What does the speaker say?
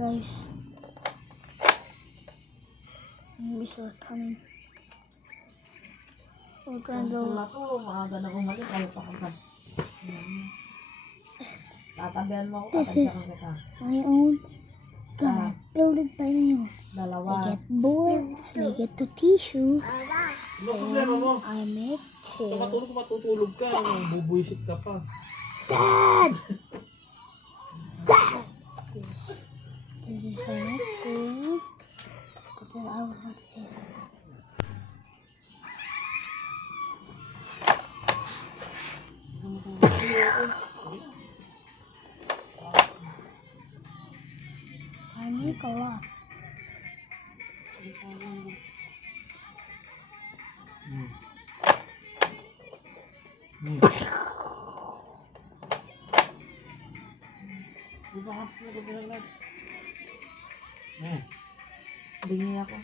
guys. Enemies are coming. We're gonna go. Maaga na bumalik. Ayaw pa kagad. Tatabihan mo ako. This is my own gun. Built it by me. Dalawa. I get boards, I get to tissue, Ano problema mo? I make tea. Matutulog ka. Bubuisit ka pa. Dad! Dad! This is my tea. Put it out of my tea. I make a lot. Bingi ako.